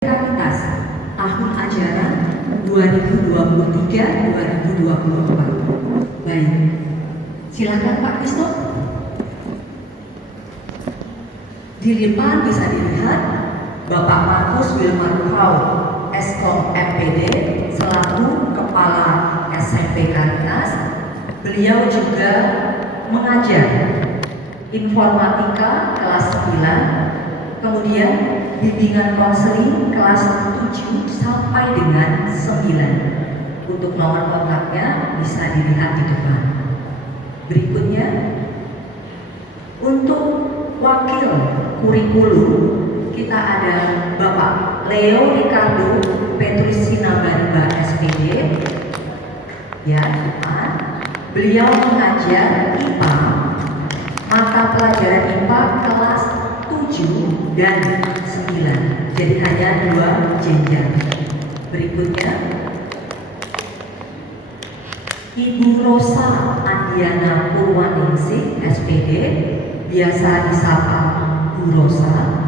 Kapasitas tahun ajaran 2023-2024. Baik, silakan Pak Kristo. Di depan bisa dilihat Bapak Markus Wilmarhau, Eskom MPD, selaku Kepala SMP Caritas. Beliau juga mengajar informatika kelas 9, kemudian bimbingan konseling kelas 7 sampai dengan 9. Untuk nomor kontaknya bisa dilihat di depan. Berikutnya, untuk wakil kurikulum kita ada Bapak Leo Ricardo Petrus Sinabariba SPD. Ya, depan. Beliau mengajar IPA, mata pelajaran IPA kelas 7 dan 9. Jadi hanya 2 jenjang. Berikutnya, Ibu Rosa Andiana Purwaningsih SPD, biasa disapa Bu Rosa.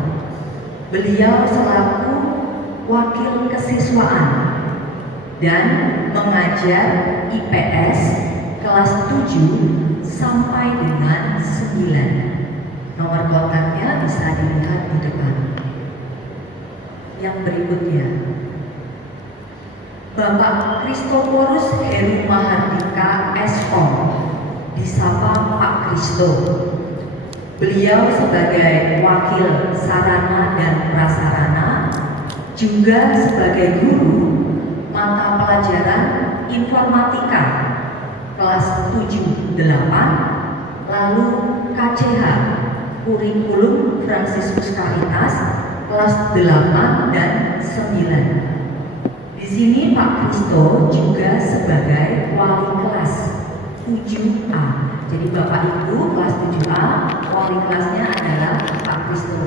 Beliau selaku wakil kesiswaan dan mengajar IPS kelas 7 sampai dengan 9. Nomor kontaknya bisa dilihat di depan. Yang berikutnya, Bapak Kristoforus Heru Mahardika Eskom, disapa Pak Kristo. Beliau sebagai wakil sarana dan prasarana, juga sebagai guru mata pelajaran informatika kelas 7-8, lalu KCH kurikulum Fransiskus Caritas kelas 8 dan 9. Di sini Pak Kristo juga sebagai wali kelas 7A. Jadi Bapak Ibu kelas 7A, wali kelasnya adalah Pak Kristo.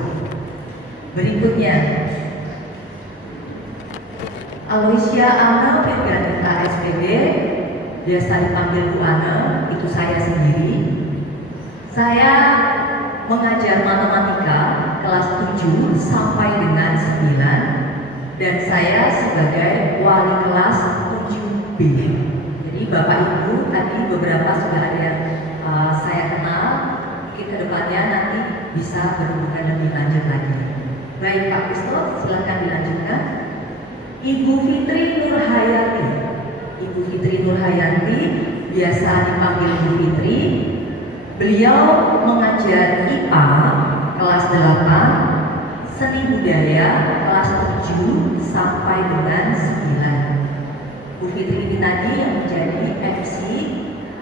Berikutnya, Aloysia Ana Febrianita SPD, biasa dipanggil Bu Ana, itu saya sendiri. Saya mengajar matematika kelas 7 sampai dengan 9, dan saya sebagai wali kelas 7B. Jadi Bapak Ibu tadi beberapa sudah ada yang saya kenal, mungkin kedepannya nanti bisa berhubungan lebih lanjut lagi. Baik Pak Kristo, silakan dilanjutkan. Ibu Fitri Nurhayati. Ibu Fitri Nurhayati, biasa dipanggil Bu Fitri. Beliau mengajar IPA kelas 8, seni budaya kelas 7 sampai dengan 9. Bu Fitri ini tadi yang menjadi MC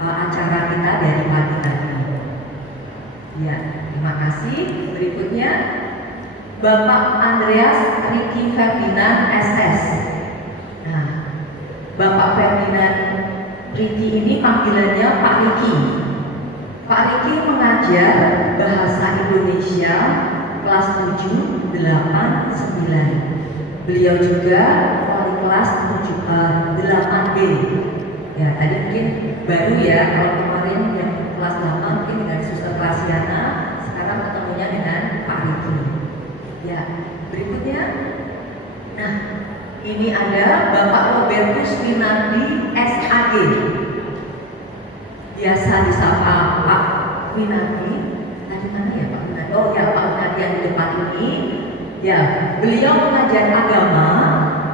acara kita dari pagi tadi. Ya, terima kasih. Berikutnya, Bapak Andreas Ricky Ferdinand SS. Nah, Bapak Ferdinand Ricky ini panggilannya Pak Ricky. Pak Ricky mengajar bahasa Indonesia kelas 7, 8, 9. Beliau juga wali kelas 8B. Ya, tadi mungkin baru ya, kalau kemarin yang kelas 8 mungkin dengan Suster Klasiana, sekarang ketemunya dengan Pak Ricky. Ya, berikutnya, nah ini ada Bapak Robertus Winardi SAG, biasa disapa Pak Winardi. Tadi mana ya Pak Winardi? Oh ya, Pak Winardi yang di depan ini. Ya, beliau mengajar agama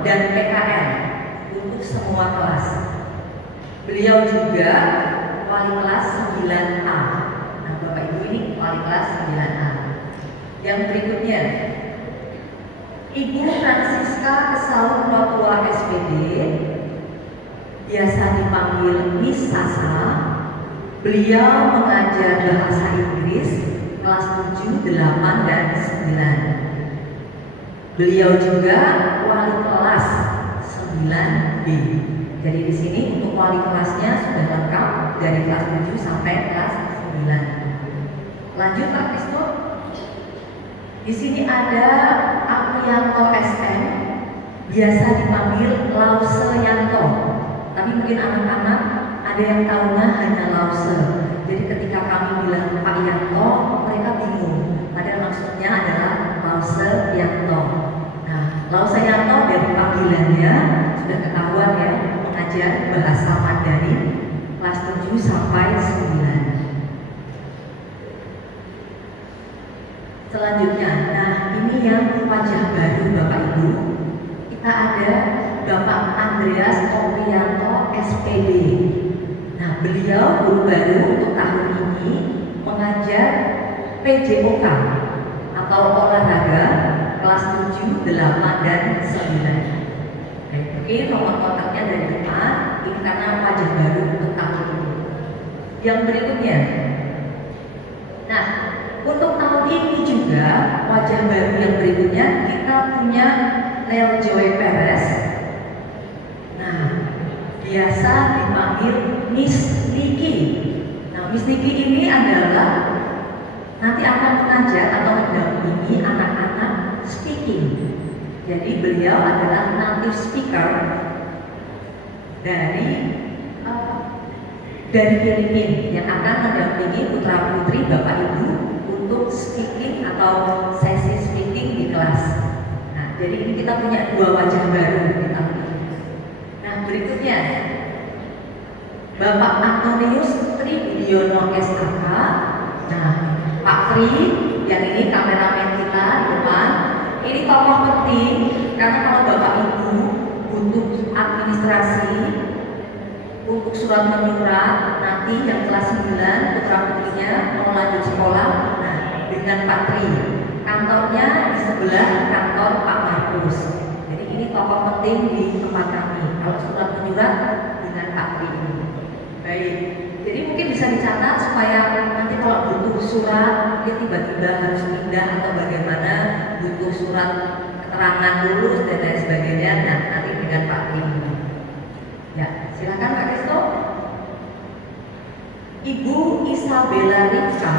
dan PKN untuk semua kelas. Beliau juga wali kelas 9A. Nah, Bapak Ibu ini wali kelas 9A. Yang berikutnya, Ibu Francisca Kesaung Rotua SPD, biasa dipanggil Miss Sasa. Beliau mengajar bahasa Inggris kelas 7, 8, dan 9. Beliau juga wali kelas 9B. Jadi di sini untuk wali kelasnya sudah lengkap dari kelas 7 sampai kelas 9. Lanjut Pak Kristo. Di sini ada Aprianto SM, biasa dipanggil Lause Yanto. Tapi mungkin anak-anak ada yang tahunya hanya Lause. Jadi ketika kami bilang Pak Yanto, mereka bingung. Padahal maksudnya adalah Lause Yanto. Nah, Lau Sayanto dari panggilannya sudah ketahuan ya, mengajar bahasa Mandarin kelas 7 sampai 9. Selanjutnya, nah ini yang wajah baru Bapak Ibu. Kita ada Bapak Andreas Oprianto SPD. Nah, beliau guru baru untuk tahun ini mengajar PJOK atau olahraga kelas 7, 8, dan 9. Mungkin nomor kontaknya dari depan, ini karena wajah baru untuk tahun ini. Yang berikutnya, nah untuk tahun ini juga wajah baru yang berikutnya kita punya Leo Joy Perez. Nah, biasa dipanggil Miss Niki. Nah, Miss Niki ini adalah nanti akan mengajar atau mendampingi anak-anak speaking. Jadi beliau adalah native speaker dari Filipina yang akan mendampingi putra putri Bapak Ibu untuk speaking atau sesi speaking di kelas. Nah, jadi ini kita punya dua wajah baru di tahun ini. Nah, berikutnya Bapak Antonius Tri Budiono SAK. Nah, Pak Tri, yang ini kameramen kita di depan, ini tokoh penting karena kalau Bapak Ibu butuh administrasi untuk surat menyurat nanti yang kelas 9 putra putrinya mau lanjut sekolah, nah dengan Pak Tri, kantornya di sebelah kantor Pak Markus. Jadi ini tokoh penting di tempat kami. Kalau surat menyurat dengan Pak Tri ini. Baik. Jadi mungkin bisa dicatat supaya nanti kalau butuh surat, mungkin tiba-tiba harus pindah atau bagaimana, butuh surat keterangan lulus dan lain sebagainya. Nah, nanti dengan Pak Tim. Ya, silakan Pak Kristo. Ibu Isabella Rika,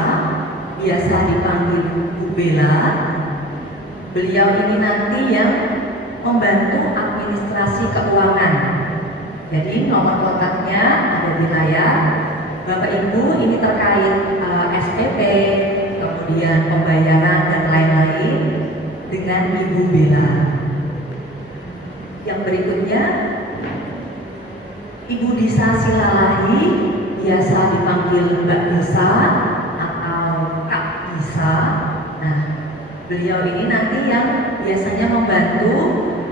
biasa dipanggil Bu Bella. Beliau ini nanti yang membantu administrasi keuangan. Jadi nomor kontaknya ada di layar. Bapak Ibu ini terkait SPP, kemudian pembayaran dan lain-lain dengan Ibu Bella. Yang berikutnya Ibu Disa Silalahi, biasa dipanggil Mbak Disa atau Kak Disa. Nah, beliau ini nanti yang biasanya membantu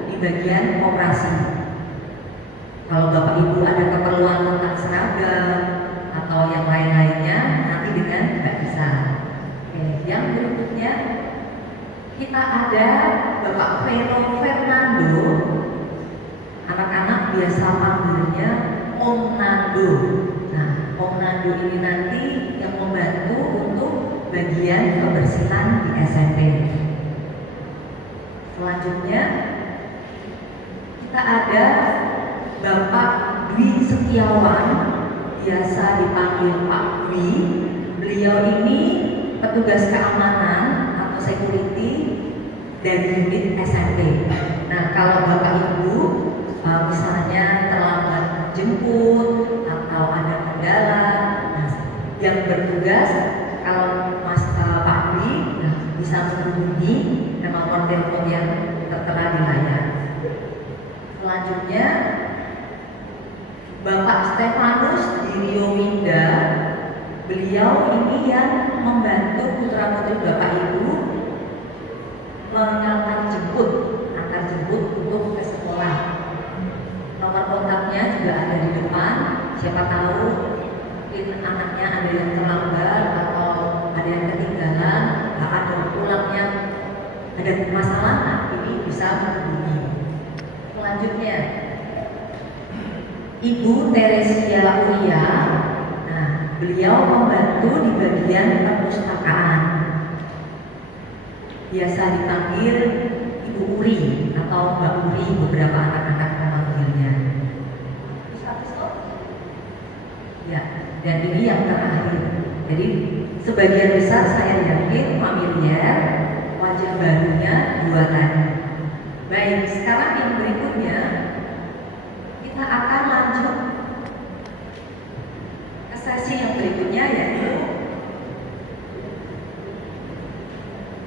di bagian operasi. Kalau Bapak Ibu ada keperluan tentang seragam atau yang lain-lainnya, nanti dengan Mbak Disa. Oke, yang berikutnya kita ada Bapak Vero Fernando. Anak-anak biasa panggilnya Om Nando. Nah, Om Nando ini nanti yang membantu untuk bagian kebersihan di SMP. Selanjutnya kita ada Bapak Dwi Setiawan, biasa dipanggil Pak Dwi. Beliau ini petugas keamanan atau security dari unit SMP. Nah, kalau Bapak Ibu misalnya terlambat jemput atau ada kendala, nah, yang bertugas kalau Mas Pak Dwi bisa menghubungi nomor telepon yang tertera di layar. Selanjutnya Bapak Stefanus Dirio Winda, beliau ini yang membantu putra-putri Bapak Ibu mengantar jemput untuk ke sekolah. Nomor kontaknya juga ada di depan. Siapa tahu mungkin anaknya ada yang terlambat atau ada yang ketinggalan, ada pulangnya ada masalah, nah ini bisa menghubungi. Selanjutnya Ibu Teresia Uria. Nah, beliau membantu di bagian perpustakaan. Biasa dipanggil Ibu Uri atau Mbak Uri, beberapa anak-anak memanggilnya. Ya, dan ini yang terakhir. Jadi sebagian besar saya yakin familiar, wajah barunya dua tadi. Baik, sekarang yang berikutnya kita akan lanjut ke sesi yang berikutnya, yaitu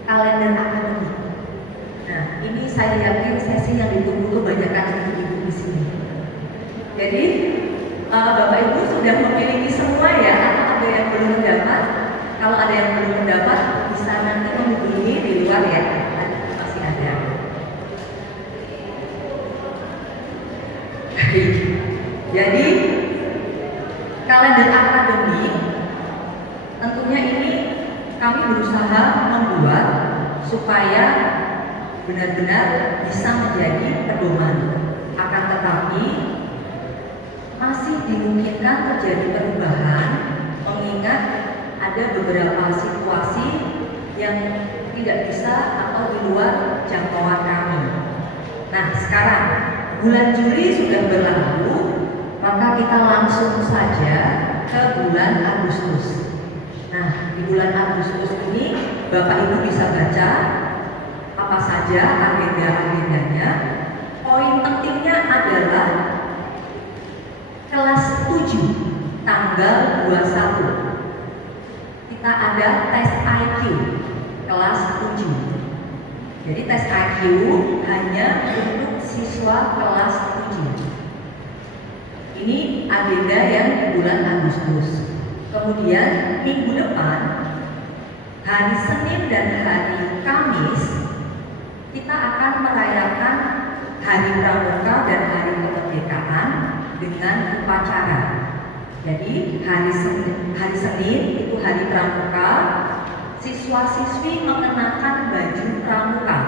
kalender akademik. Nah, ini saya saya yakin sesi yang ditunggu kebanyakan ibu-ibu di sini. Jadi Bapak Ibu sudah memiliki semua ya, atau ada yang belum mendapat? Kalau ada yang belum mendapat, bisa nanti menghubungi di luar ya, masih ada. Jadi kalender akademik tentunya ini kami berusaha membuat supaya benar-benar bisa menjadi pedoman. Akan tetapi masih dimungkinkan terjadi perubahan mengingat ada beberapa situasi yang tidak bisa atau di luar jangkauan kami. Nah, sekarang bulan Juli sudah berlalu, maka kita langsung saja ke bulan Agustus. Nah, di bulan Agustus ini Bapak Ibu bisa baca apa saja agenda-agendanya. Poin pentingnya adalah kelas 7 tanggal 21 kita ada tes IQ kelas 7. Jadi tes IQ hanya untuk siswa kelas 7. Ini agenda yang di bulan Agustus. Kemudian minggu depan hari Senin dan hari Kamis kita akan merayakan Hari Pramuka dan Hari Kemerdekaan dengan upacara. Jadi hari Senin itu Hari Pramuka, siswa-siswi mengenakan baju pramuka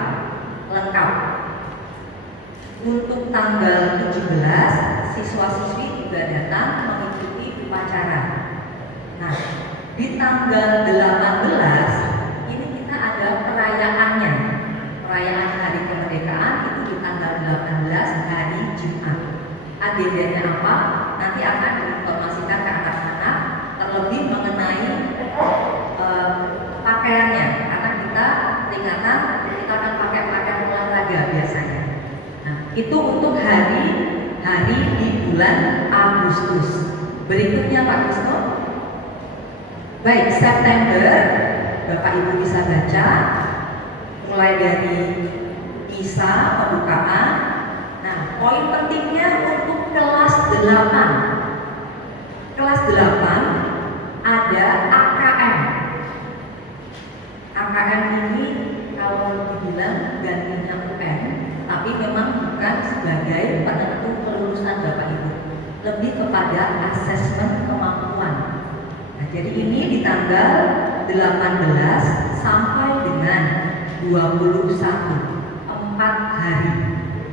lengkap. Untuk tanggal 17 siswa-siswi juga datang mengikuti upacara. Nah, di tanggal 18 ini kita ada perayaannya. Perayaan Hari Kemerdekaan itu di tanggal 18 hari Jumat. Agendanya apa? Nanti akan diinformasikan ke anak-anak terlebih mengenai pakaiannya. Karena kita peringatan kita akan pakai pakaian olahraga biasanya. Nah, itu untuk hari di bulan Agustus. Berikutnya Pak Krisno. Baik, September Bapak Ibu bisa baca mulai dari kisah pembukaan. Nah, poin pentingnya untuk kelas 8. Kelas 8 ada AKM. AKM ini kalau dibilang gantinya UN, tapi memang bukan sebagai penentu kelulusan Bapak Ibu. Lebih kepada asesmen kemampuan. Nah, jadi ini di tanggal 18 sampai dengan 21, 4 hari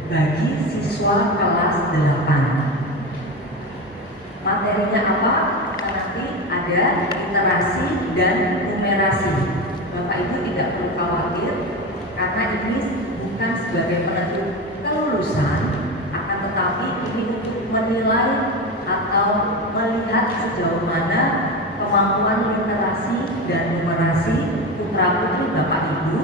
bagi siswa kelas 8. Materinya apa? Nanti ada literasi dan numerasi. Bapak Ibu tidak perlu khawatir karena ini bukan sebagai penentu kelulusan, akan tetapi ini untuk menilai atau melihat sejauh mana kemampuan literasi dan numerasi putra-putri Bapak Ibu